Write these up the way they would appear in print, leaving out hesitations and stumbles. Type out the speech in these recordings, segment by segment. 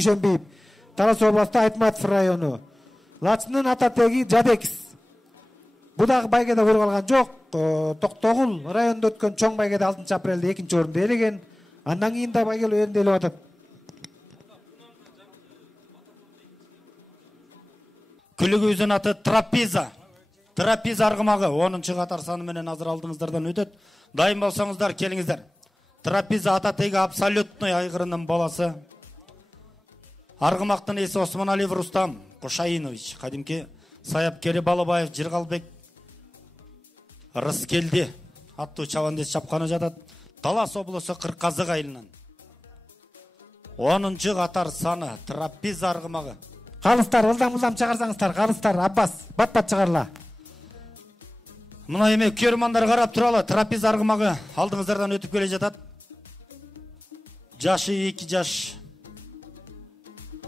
Дүйшөнбиев. Талас областы Айтматов району. Лачындын ата теги Жадекис. Бу дагы байгеде кургалган жок. Токтогул районунда өткөн чоң байгеде 6 апрелде 2-нчи орунду ээлеген. Андан кийин да байгел өрүндөлүп атат. Күлүгүбүздүн аты Трапеза. Трапеза аргымагы 10-чы катар саны менен азыр алдыңыздардан өтөт. Дайым болсоңуздар, келиңиздер. Трапеза ата теги абсолютный айгырынын баласы. Аргымактын эси Осмоналиев Рустам Кошаинович, кадимки Саяпкери Балабаев, Жыргалбек Рыскелди аттуу чабандес чапканы жатат. Талас облусу Кырказык айылынан. 10-чы катар саны Трапеза аргымагы. Калыстар, ылдам чыгарсаңыздар, калыстар, Аббас, бат чыгарла. Мына эме көрмандар карап туралы, Трапеза аргымагы алдыңыздардан өтүп келе жатат. Жашы 2 жаш.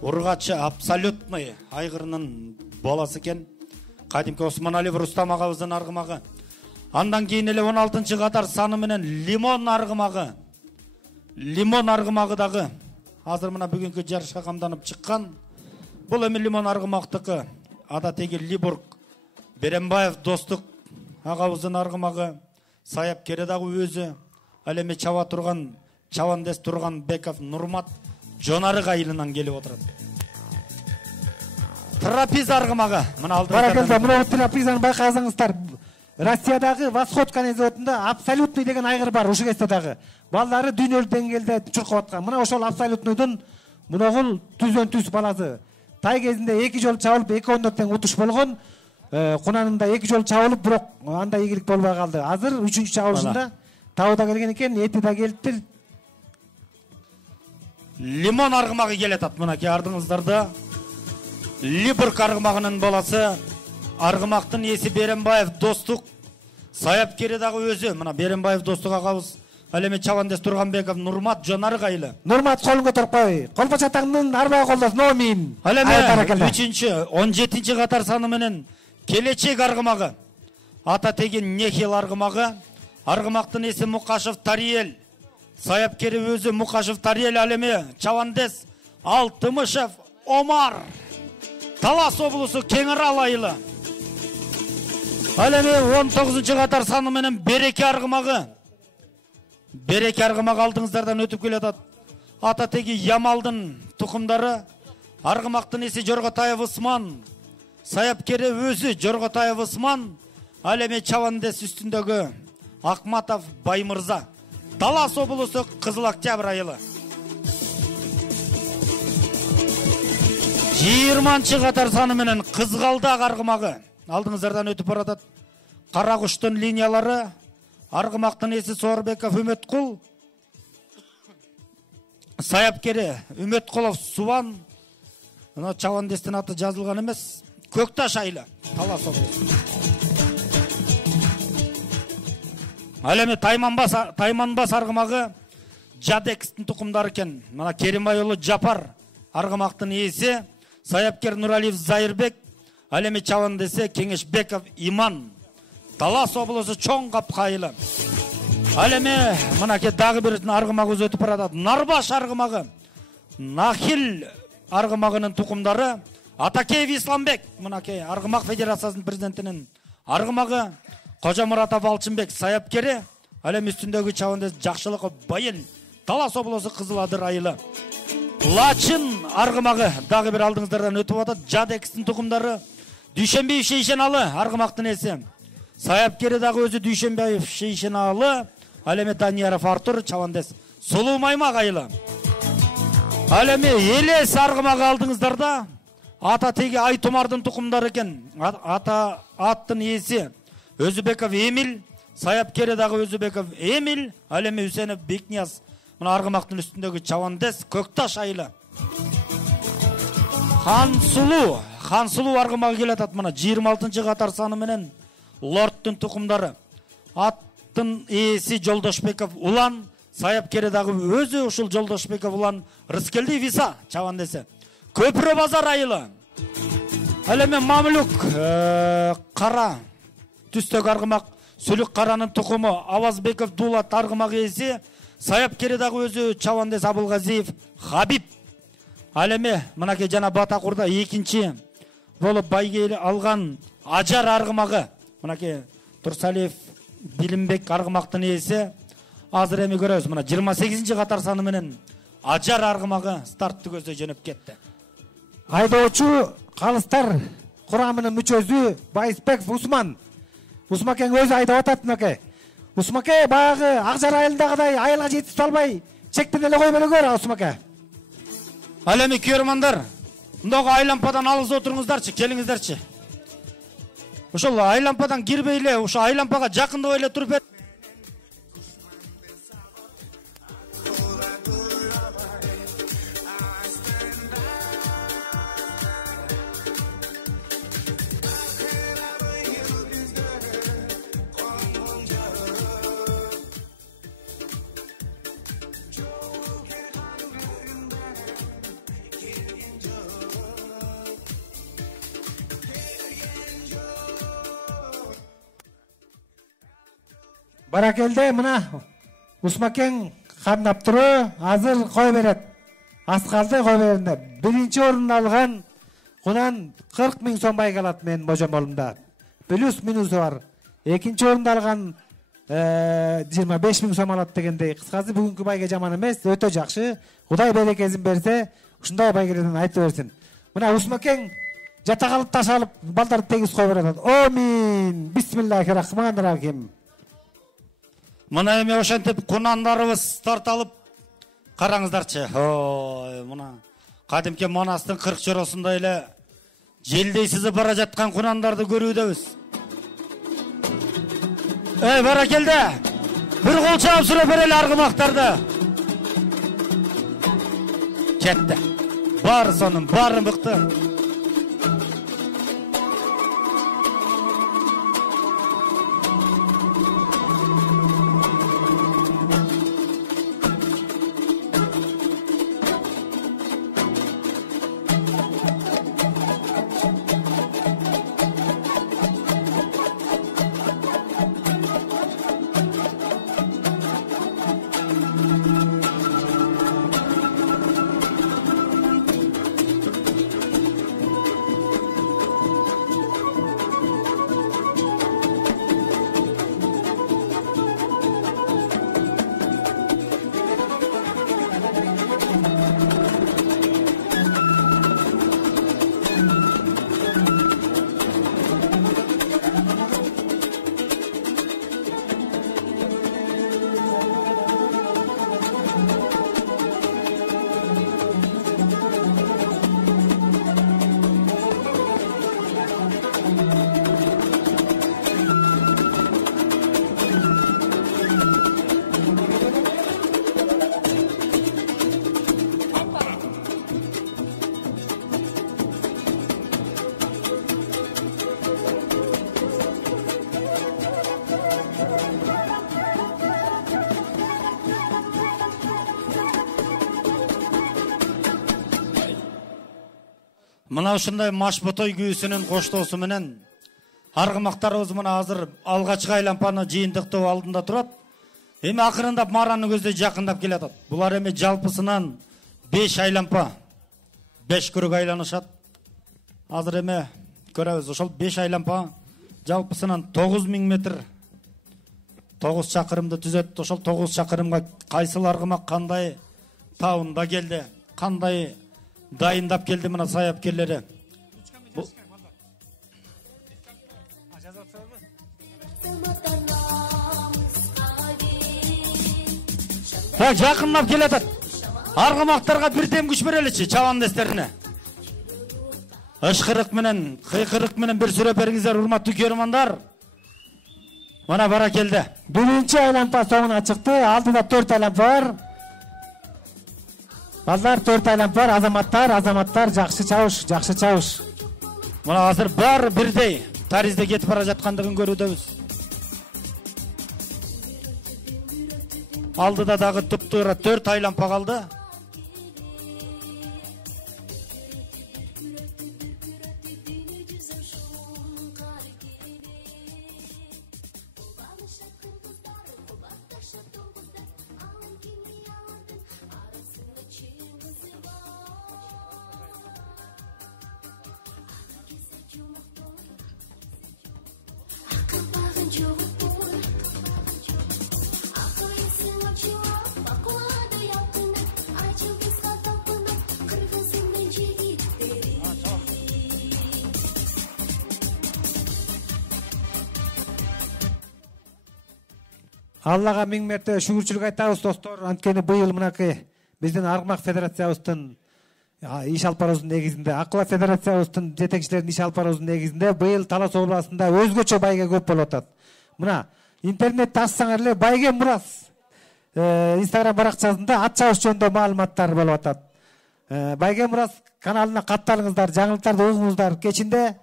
Ургачы абсолютный айгырынын баласы экен. Кадимки Осмоналиев Рустам агабыздын аргымагы. Андан кийин эле 16-чы катар саны менен Лимон аргымагы. Лимон аргымагы дагы азыр мына бүгүнкү жарышка камданып чыккан. Бул эми Лимон аргымактыкы. Ада теги Либург Беренбаев Достук агабыздын аргымагы. Саяпкери дагы өзү. Ал эми чаба турган, чабандес турган Беков Нурмат Жонарык айылынан келип отурат. Трапеза аргымагы. Мына алдыңызда. Мына Трапезаны байкасаңыздар. Россиядагы Восход канализаторунда абсолютный деген айгыр бар, ушу кезде дагы. Балдары дүйнөлүк деңгээлде чуркап аткан. Мына ошол абсолютныйдын мунагул түздөн-түз баласы. Тай кезинде 2 жолу чабылып, 2-10 тең утуш болгон. Кунанында 2 жолу чабылып, бирок анда ийгилик болбой калды. Азыр 3-чү чабылышында тауда келген экен, эти да келиптир. Лимон аргымагы келетат. Мынакей ардыңыздарда Либург аргымагынын баласы. Аргымактын эси Беренбаев Достук. Саяпкери дагы өзү. Мына Беренбаев Достук агабыз. Ал эми чабандес Турганбеков Нурмат Жонарык айылы. Нурмат колун көтөрүп кой. Колбоч атаңдын арбага колдос номин. Ал эми 3-чү 17-чи катар саны менен Келечек аргымагы. Ата теген Нехил аргымагы. Аргымактын эси Мукашев Тариел. Саяпкери өзү Мукашев Тариел. Ал эми чабандес Алтымышев Омар. Талас облусу Кеңарал айылы. Ал эми 19-чы катар саны менен Береке аргымагы. Береке аргымагы алдыңыздардан өтүп келатат. Ата теги Ямалдын тукумдары. Аргымактын эси Жорготаев Усман. Саяпкери өзү Жорготаев Усман. Ал эми чабандес үстүндөгү Акматов Баймырза. Талас облусу Кызыл Октябрь айылы. 20-чы катар саны менен Кызгалдак аргымагы. Алдыңыздардан өтүп баратат. Каракуштун линиялары. Аргымактын эси Соорбеков Үмөткул. Саяпкери Үмөткулов Субан. Мына чабандестин аты жазылган эмес. Көкташ айылы. Талас облусу. Ал эми Тайманбас аргымагы Жадекстин тукумдары экен. Мына Керимбай уулу Жапар аргымактын ээси. Саяпкер Нуралиев Зайырбек. Ал эми чабандеси Кеңешбеков Иман. Талас облусу Чоң Капка айылы. Ал эми мынакей дагы бир аргымагыбыз өтүп баратат. Нарбаш аргымагы. Нахил аргымагынын тукумдары. Атакеев Исламбек. Мынакей Аргымак Федерациясынын президентинин аргымагы. Кожомуратов Алчынбек Саяпкери. Ал эми үстүндөгү чабандес Жакшылыков Байын. Талас облусу Кызыл Адыр айылы. Лачын аргымагы дагы бир алдыңыздардан өтүп атат. Жадекстин тукумдары. Дүйшөнбиев Шейшеналы аргымактын эси. Саяпкери дагы өзү Дүйшөнбиев Шейшеналы. Ал эми Данияров Артур чабандес Сулуу Маймак айылы. Ал эми Элес аргымагы алдыңыздарда. Ата теги Айтумардын тукумдары экен. Ата аттын ээси Өзүбеков Эмил. Саяпкери дагы Өзүбеков Эмил. Ал эми Үсенов Бекнияз. Мына аргымактын үстүндөгү чабандес Көкташ айылы. Хансулуу аргымагы келатат. Мына 26-чы катар саны менен Лордтун тукумдары. Аттын ээси Жолдошбеков Улан. Саяпкери дагы өзү ушул Жолдошбеков Улан. Рыскелди Виса чабандеси. Көпүрө базар айылы. Ал эми Мамлюк кара түстөгү аргымак Сүлүк каранын тукуму Авазбеков Дулат аргымак ээси. Саяпкери дагы өзү чабандес Абылгазиев Хабиб. Ал эми мынакей жана Батакурда экинчи болуп байгели алган Ажар аргымагы. Мынакей Турсалиев Билимбек аргымактын ээси. Азыр эми көрөбүз. Мына 28-ci катар саны менен Ажар аргымагы стартты көздөй жөнөп кетти. Айдоочу калыстар курамынын мүчөсү Байысбеков Усман. Усмакең өзү айдап атат мынакей. Усмаке баягы Акжар айылындагыдай айылга жетип албай чектен эле койбой көр Усмаке. Ал эми көрөрмандар, мындагы айлампадан алыс отуруңуздарчы, келиңиздерчи. Ошол айлампадан кирбей эле, ошо айлампага жакындабай эле туруп бер. Баракелде мына Усмакең кандап туру, азыр кой берет. Аз калды кой беринде. Биринчи орунду алган кунан 40 000 сом байга алат менин божомолумда. Плюс минусу бар. Экинчи орунду алган 25 000 сом алат дегендей. Кыскасы бүгүнкү байга жаман эмес, өтө жакшы. Кудай берекесин берсе, ушундай байгелерден айтып берсин. Мына Усмакең жата калып ташалып балдарды тегиз кой берет. Амин. Бисмиллахиррахманиррахим. Мына эми ошентип кунандарыбыз старт алып караңыздарчы. Ой, мына кадимки Манастын 40 жоросундай эле желдей сызып бара жаткан кунандарды көрүүдөбүз. Баракелде. Бир кол чаап сүрөп берели аргымактарды. Кетти. Баары сонун, баары мыкты. Мына ушундай Машботой күүсүнүн коштоосу менен аргымактарыбыз мына азыр алгачкы айлампаны жыйынтыктоо алдында турат. Эми акырындап мараны көздөй жакындап келатат. Булар эми жалпысынан 5 айлампа, 5 күрөк айланышат. Азыр эми көрөбүз, ошол 5 айлампа жалпысынан 9000 метр 9 чакырымды түзөт. Ошол 9 чакырымга кайсыл аргымак кандай таунда келди, кандай дайындап келди мына саяпкерлери. Жакындап келатат. Аргымактарга бирдем күч береличи чабандестерине. Ышкырык менен, кыйкырык менен бир сүрөп бериңиздер урматтуу көрөрмандар. Мына баракелде. Биринчи айлампа соңуна чыкты. Алдыда 4 айлампа бар. Балдар 4 айлампа бар. Азаматтар жакшы чабыш. Мына азыр баары бирдей таризде кетип бара жаткандыгын көрүүдөбүз. Алдыда дагы туптуура 4 айлампа калды. Аллага миң мерте шүгүрчүлүк айтабыз достор. Анткени быйыл мынакей биздин Аргымак федерациябыздын иш алып баруусунун негизинде, Акыла федерациябыздын жетекчилеринин иш алып баруусунун негизинде быйыл Талас областында өзгөчө байге көп болуп атат. Мына интернетте ачсаңар эле Байге Мурас Instagram баракчасында ат чабыш жөнүндө маалыматтар болуп атат. Байге Мурас каналына катталыңыздар, жаңылыктарды угуңуздар. Кечинде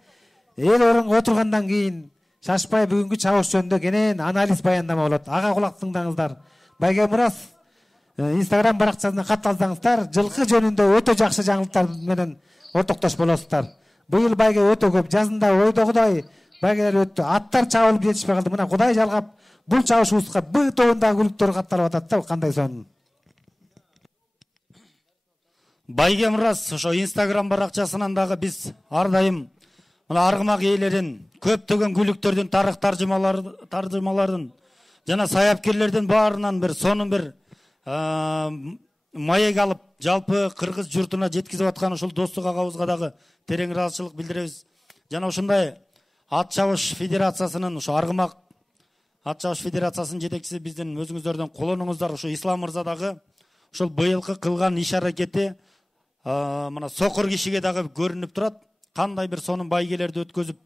эл орунга отургандан кийин шашпай бүгүнкү чабыш жөнүндө кенен анализ баяндама болот. Ага кулак тыңдаңыздар. Байге Мурас Instagram баракчасына катталсаңыздар, жылкы жөнүндө өтө жакшы жаңылыктар менен ортоктош болосуздар. Быйыл байге өтө көп, жазында ойдогудай байгелер өттү. Аттар чабылып жетишпей калды. Мына Кудай жалгап бул чабышыбызга Б тобундагы күлүктөр катталып атат да, кандай сонун. Байге Мурас ошо Instagram баракчасынан дагы биз ар дайым мына Аргымак ээлерин көптөгөн күлүктөрдүн тарых таржымаларын жана саяпкерлердин баарынан бир сонун бир маек алып жалпы кыргыз журтуна жеткизип аткан ушул достук агабызга дагы терең ыраазычылык билдиребиз. Жана ушундай ат чабыш федерациясынын ошо Аргымак ат чабыш федерациясынын жетекчиси биздин өзүңүздөрдөн колонуңуздар. Ошо Ислам мырза дагы ушул быйылкы кылган иш аракети мына сокур кишиге дагы көрүнүп турат. Кандай бир сонун байгелерди өткөзүп,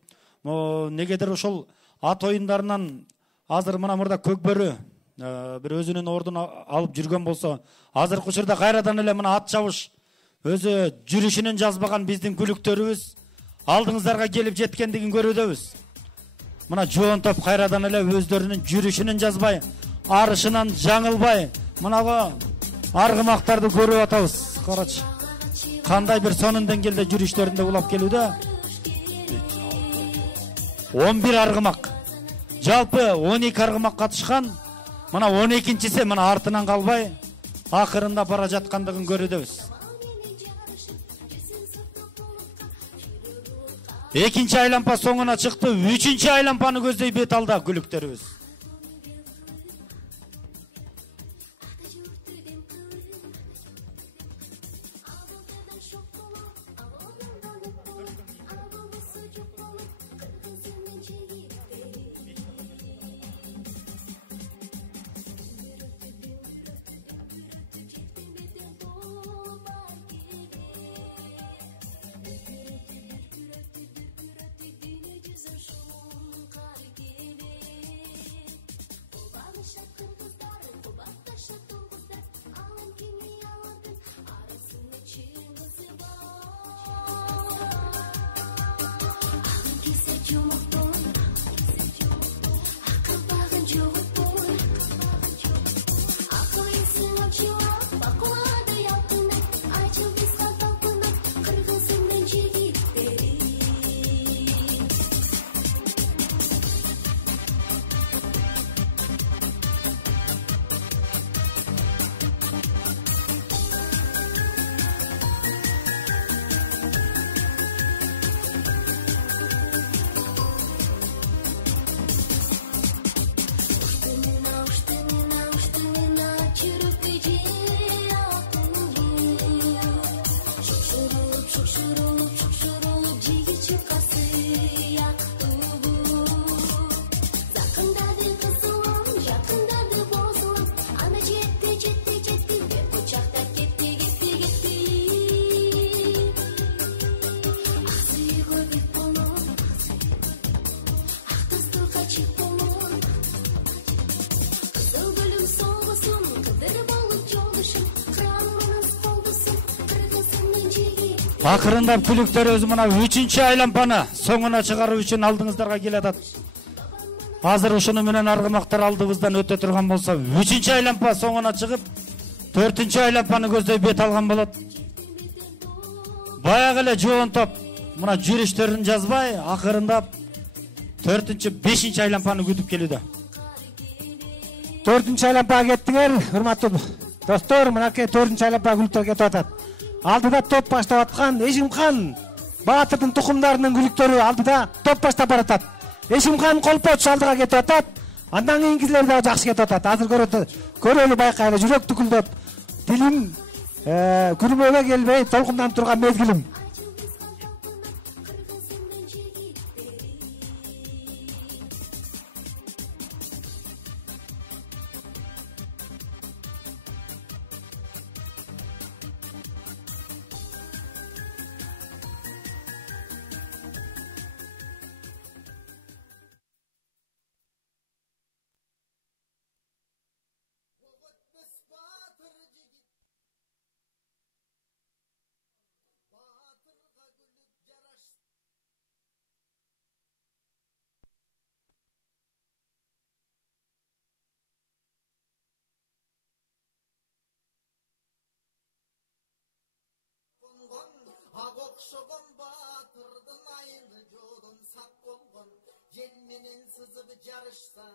негедир ушул ат оюндарынан азыр мына мурда Көкбөрү бир өзүнүн ордун алып жүргөн болсо, азыркы учурда кайрадан эле мына ат чабыш өзү жүрүшүнүн жазбаган биздин күлүктөрүбүз алдыңыздарга келип жеткендигин көрүүдөбүз. Мына жоон топ кайрадан эле өздөрүнүн жүрүшүнүн жазбай, арышынан жаңылбай, мына Аргымактарды көрүп атабыз. Карачы. Кандай бир сонун деңгээлде жүрүштөрүндө улап келүүдө. 11 Аргымак. Жалпы 12 Аргымак катышкан. Мына 12-чиси мына артынан калбай, акырында бара жаткандыгын көрүүдөбүз. Экинчи айланпа соңуна чыкты. 3-чү айланпаны көздөй бет алды күлүктөрүбүз. Акырында күлүктөрүбүз мына 3-чү айланпаны соңуна чыгаруу үчүн алдыңыздарга келатат. Азыр ушуну менен Аргымактар алдыбыздан өтө турган болсо, 3-чү айланпа соңуна чыгып, 4-чү айланпаны көздөй бет алган болот. Баягы эле жоон топ мына жүрүштөрүн жазбай, акырында 4-чү, 5-чи айланпаны күтүп келүүдө. 4-чү айланпага кеттиңер, урматтуу достор, мынакей 4-чү айланпага күлүктөр кетип атат. Алдыда топ баштап аткан Эшимхан Баатырдын тукумдарынын күлүктөрү алдыда топ баштап баратат. Эшимхан Колпоч алдыга кетип атат. Андан кийинкилер да жакшы кетип атат. Азыр көрөлү байкайлы жүрөк түкүлдөп, дилим күрмөөгө келбей толкунданып турган мезгилим. okşoğun batırdın ayını jolun sak bolgon. Jelmenen sızıp jarışsa,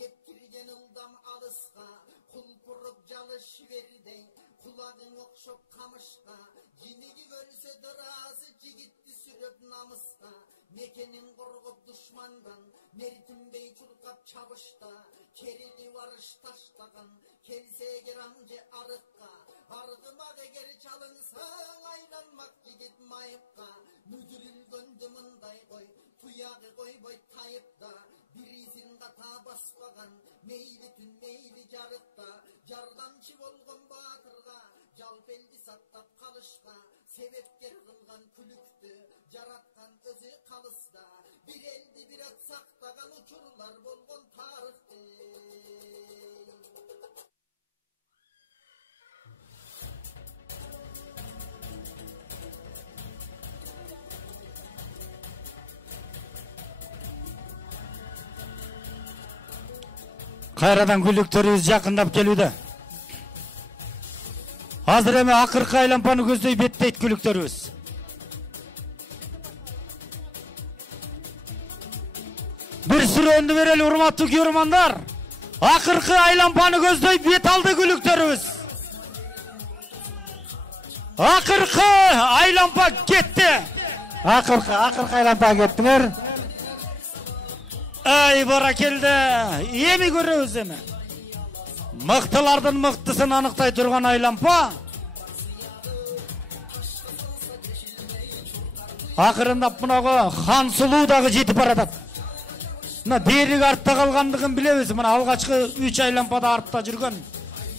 yetkirgen ıldam alısqa. Kulpurup jalış verdi, kulagın okşop kamışqa. Jinigi görse dırazı jigitli sürüp namısqa. Mekenin korkup düşmandan, meritim bey çulkap çabışta. Kerili varış taştağın, kelse geramcı arıkqa. Argımak eğer çalınsa, aylanmak jigit mayıpqa. Müdürül göndümünday koy, tuyağı koy boy tayıpta. Birizin kata baspagan, meyli tün meyli jarıkta. Jardamçı bolgon batırga, jalpeldi sattap kalışqa. Sebepker kılgan külüktü, jaratkan özü kalısda. Bir eldi bir at saktagan uçurlar bolgon tarıktı. Kayradan күлүктөрүбүз жакындап келүүдө. Азыр эми акыркы айлампаны көздөй беттейт күлүктөрүбүз. Бир сүрөндү берели урматтуу көрөрмандар. Акыркы айлампаны көздөй бет алды күлүктөрүбүз. Акыркы айлампа кетти. Акыркы айлампа кеттиңер. Ай баракелде, эми көрөбүз эми. Мыктылардын мыктысын аныктай турган айлампа. Акырындап мынагы Хансулуу дагы жетип баратат. Мына берик артта калгандыгын билебиз. Мына алгачкы 3 айлампада артта жүргөн.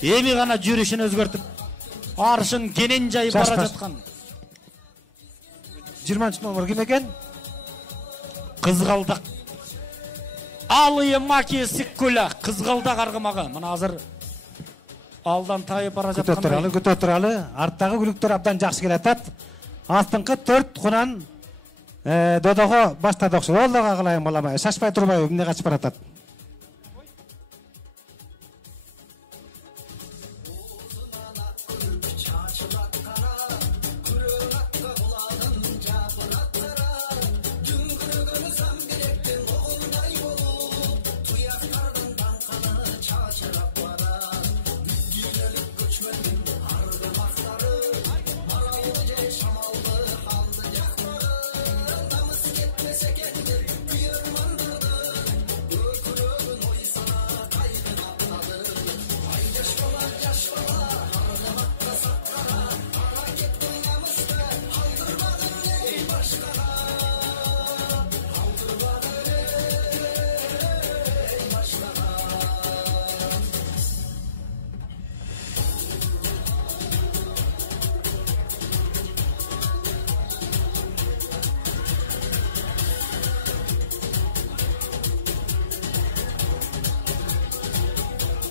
Эми гана жүрүшүн өзгөртүп, аршын кенен жайып бара жаткан. 20 номер ким экен? Кызгалдак. Алые маки сиккуля, кызгалдак аргымагы. Мына азыр алдан тайып бара жаткан. Күтө туралы. Арттагы күлүктөр абдан жакшы келатат. Астыңкы 4 кунан додого баштады окшойт. Ол дагы кылайын балама. Шашпай турбай эмне качып баратат.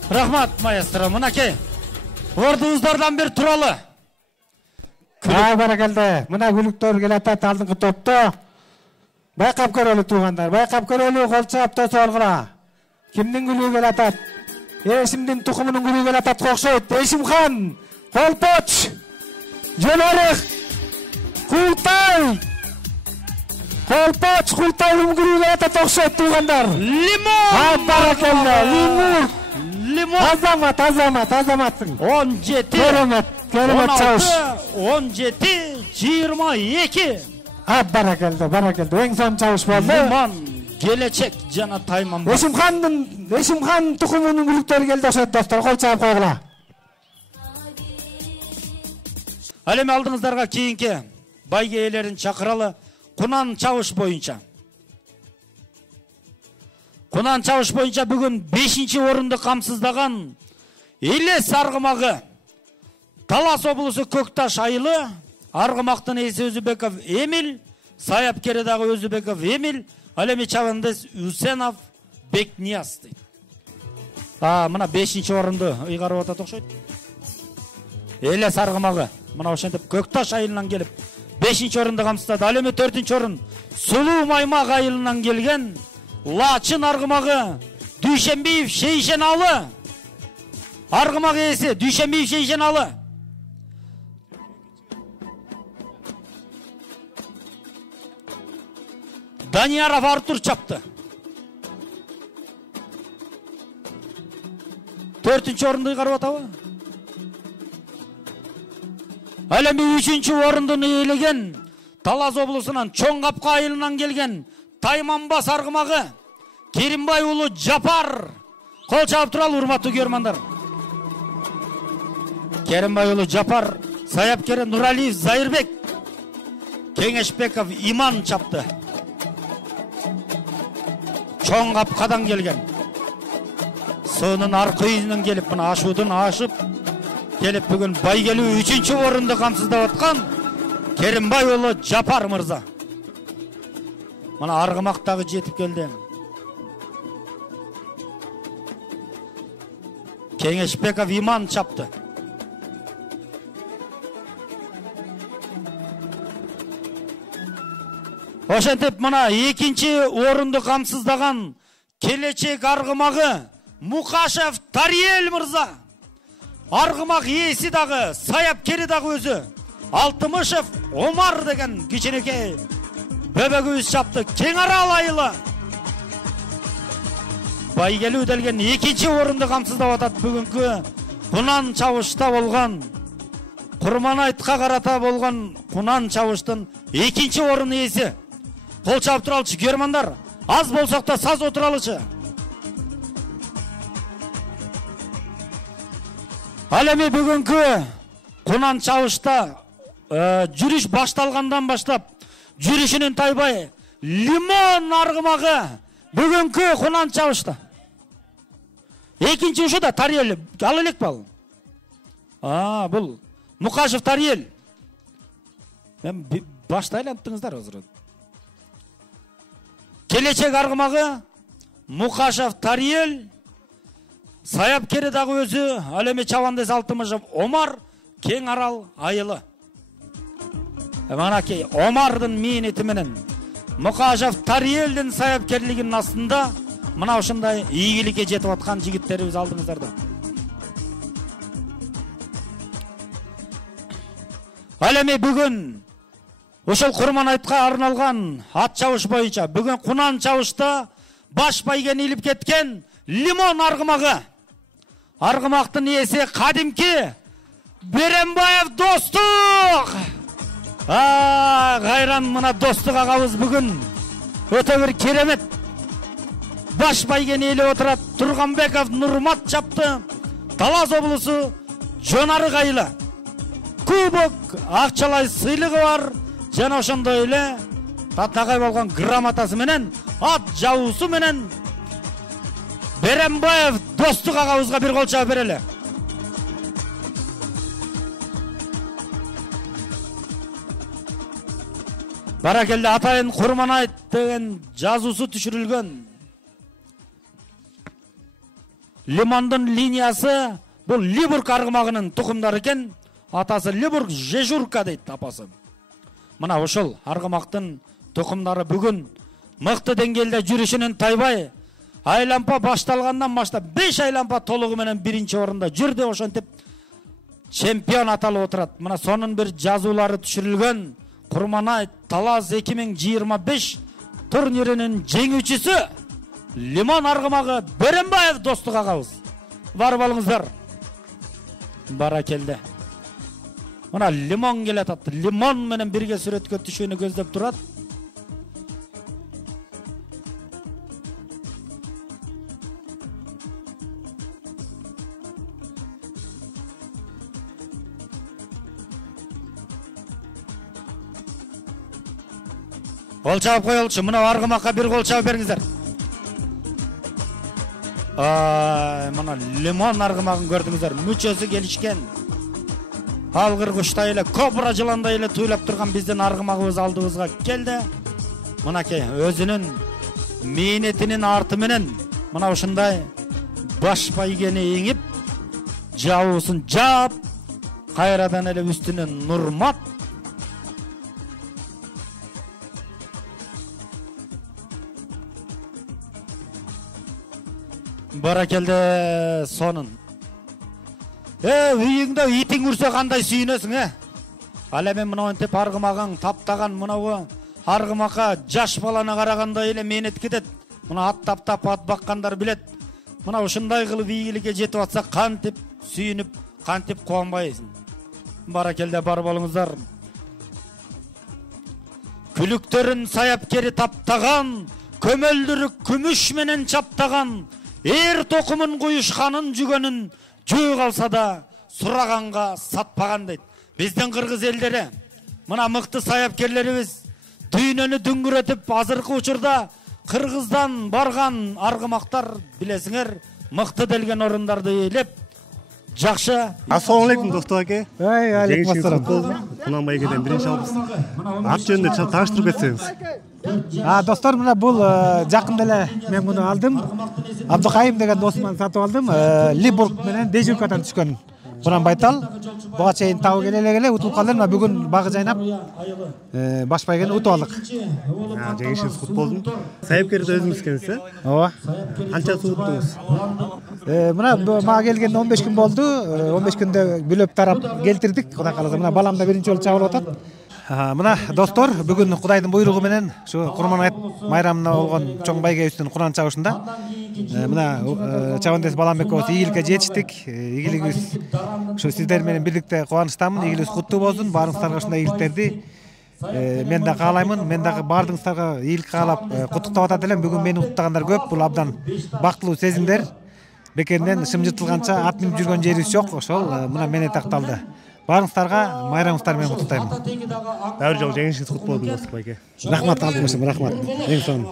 Рахмат, маэстро. Мынакей, ордуңуздардан бир туралы. Баракелде. Мына күлүктөр келатат алдыңкы топто. Байкап көрөлү туугандар. Байкап көрөлү, кол чаап тосолгула. Кимдин күлүгү келатат? Эшимдин тукумунун күлүгү келатат окшойт. Эшимхан, Колпоч, Жөнөрүк, Култай. Колпоч, Култайдын күлүгү келатат окшойт туугандар. Лимон! Баракелде, Лимон. Азамат. Азаматсың. 17. Керемет чабыш. 17, 22. Баракелде. Эң сонун чабыш болду. Лимон, келечек жана Тайман. Эшимхан тукумунун күлүктөрү келди окшойт достор. Кол чаап койгула. Ал эми алдыңыздарга кийинки байге ээлерин чакыралы. Кунан чабыш боюнча. Кунан чабыш боюнча бүгүн 5-чи орунду камсыздаган Элес аргымагы. Талас облусу Көкташ айылы. Аргымактын ээси Өзүбеков Эмил, саяпкери дагы Өзүбеков Эмил, ал эми чабандес Усенов Бекнияз дейт. Мына 5-чи орунду ыйгарып атат окшойт. Элес аргымагы. Мына ошентип Көкташ айылынан келип 5-чи орунду камсыздады. Ал эми 4-чү орун Сулуу Маймак айылынан келген Лачын аргымагы Дүйшенбиев Шейшеналы. Аргымак ээси Дүйшенбиев Шейшеналы. Данияров Артур чапты. 4-ші орынды қарып атабы. Әлемі 3-ші орындын иелеген Талас облысынан Чоңғапқа айылынан келген Тайманбас арғымағы Керімбай ұлы Жапар. Қол чабып тұрал, урматтуу көрермандар. Керімбай ұлы Жапар, саяпкері Нуралиев Зайырбек, Кеңешбеков Иман чапты. Чоңғапқадан келген. Соның арқы үйінен келіп, мұны ашудың ашып, келіп бүгін байгелу 3-ші орынды қамсыздап отқан Керімбай ұлы Жапар мырза. Мұны арғымақтағы жетіп келді. Кеңешбеков Иман чапты. Ошентип мұна 2-ші орынды қамсыздаған келечек арғымағы Мұқашев Тариел мырза. Арғымақ иесі дағы, саяпкері дағы өзі. Алтымышев Омар деген киченекей бөбегі өз чапты. Кеңарал айылы. Байгелу делген 2-ші орынды қамсыздап атат бүгінгі Құнан Чавышта болған, Құрманайтқа қарата болған Құнан Чавыштың 2-ші орын иесі. Қол чап тұралшы, көрермандар. Аз болсақта саз отыралышы. Әлемі бүгінгі Құнан Чавышта жүріш башталғандан баштап, жүрішінің тайбай Лимон арғымағы бүгінгі Құнан Чавышта. 2-ші ұшы да Тариел, ал елек бал. Бұл Мұқашев Тариел. Башта айланттыңыздар өзір. Келечек арғымағы Мұқашев Тариел. Саяпкері дағы өзі Әлеме Чавандес Алтымышев Омар, Кеңарал айылы. Манакей Омардың мейнетіменен Мұқашев Тариелдің саяпкерлігінің астында мына ұшындай игілікке жетіп атқан жігіттеріміз алдыңыздарда. Әлеме бүгін Ошол Құрманайтқа арналған ат чавыш бойынша бүгін Құнан Чавышта баш байген иліп кеткен Лимон арғымағы. Арғымақтың иесі қадимки Берембаев Достық. Қайран мұна Достық ағамыз бүгін өте бір керемет баш байген елі отырат. Тұрғанбеков Нұрмат чапты. Талас облысы Жонары қайылы. Кубок ақчалай сыйлығы бар. Жана ошондой эле татнагай болгон грамотасы менен, ат жабуусу менен Берембаев Достук агабызга бир кол чабып берели. Баракелде атайын Курманайт деген жазуусу түшүрүлгөн. Лимондун линиясы бул Либург аргымагынын тукумдары экен. Атасы Либург Жежурка дейт апасы. Мына ошол аргымактын тукумдары бүгүн мыкты деңгээлде жүрүшүнүн тайбай айлампа башталгандан баштап 5 айлампа толугу менен 1-чи орунда жүрдү. Ошентип чемпион аталып отурат. Мына сонун бир жазуулары түшүрүлгөн. Курманайт Талас 2025 турниринин жеңүүчүсү Лимон аргымагы Берембаев Достук агабыз. Барып алыңыздар. Баракелде. Мына Лимон келатат. Лимон менен бирге сүрөткө түшүүнү көздөп турат. Кол чабып коелучу. Мына аргымакка бир кол чабып бериңиздер. Мына Лимон аргымагын көрдүңүздөр. Мүчөсү келишкен. Алгыр куштай эле, кобра жыландай эле туйлап турган биздин аргымагыбыз алдыбызга келди. Мынакей өзүнүн мээнетинин арты менен мына ушундай баш байгени эңип, жабуусун жаап, кайрадан эле үстүнө Нурмат. Баракелде сонун. Үйүңдө итиң үрсө кандай сүйүнөсүң, Ал эми мына антип аргымаган, таптаган мынабу аргымакка жаш баланы карагандай эле мээнет кетет. Мына ат таптап ат баккандар билет. Мына ушундай кылып ийгиликке жетип атса кантип сүйүнүп, кантип кубанбайсың. Баракелде бар болуңуздар. Күлүктөрүн саяпкери таптаган, көмөлдүрү күмүш менен чаптаган, эр токумун куюшканын жүгөнүн жөө калса да сураганга сатпаган дейт. Биздин кыргыз элдери, мына мыкты саяпкерлерибиз дүйнөнү дүңгүрөтүп азыркы учурда Кыргыздан барган аргымактар билесиңер, мыкты делген орундарды ээлеп, жакшы. Ассалам алейкум достор аке. Алейкум ассалам. Кунанбай экеден биринчи албыз. Ат жөнүндө тааныштырып кетсеңиз. Достор, мына бул жакында эле мен муну алдым. Абдыкайым деген досумдан сатып алдым. Либург менен Дежуркадан түшкөн. Кунан Байтал. Буга чейин табы келе утуп калды. Мына бүгүн багы жайнап башпай келе утуп алдык. Жеңишиңиз кут болдун. Саяпкерди өзүңүз экенсиз, Ооба. Канча сууттуңуз? Мына мага келгенде 15 күн болду. 15 күндө бүлөп тарап келтирдик. Кудай кааласа, мына балам да биринчи жолу чабылып атат. Мына достор, бүгүн Кудайдын буйругу менен ушу Курман айт майрамына болгон чоң байгебиздин Куран чабышында мына чабандес балам экөөбүз ийгиликке жетиштик. Ийгилигибиз ушу сиздер менен бирдикте кубанычтамын. Ийгилигибиз куттуу болсун. Баарыңыздарга ушундай ийгиликтерди мен да каалаймын. Мен дагы баардыгыңыздарга ийгилик каалап куттуктап атат элем. Бүгүн мени куттуктагандар көп. Бул абдан бактылуу сезимдер. Бекеринен шымжыртылганча ат минип жүргөн жерибиз жок. Ошол мына менен такталды. Баарыңыздарга майрамыңыздар менен куттуктайм. Дагы жолу жеңишиңиз кут болдун достор аке. Рахмат алдым, рахмат. Эң сонун.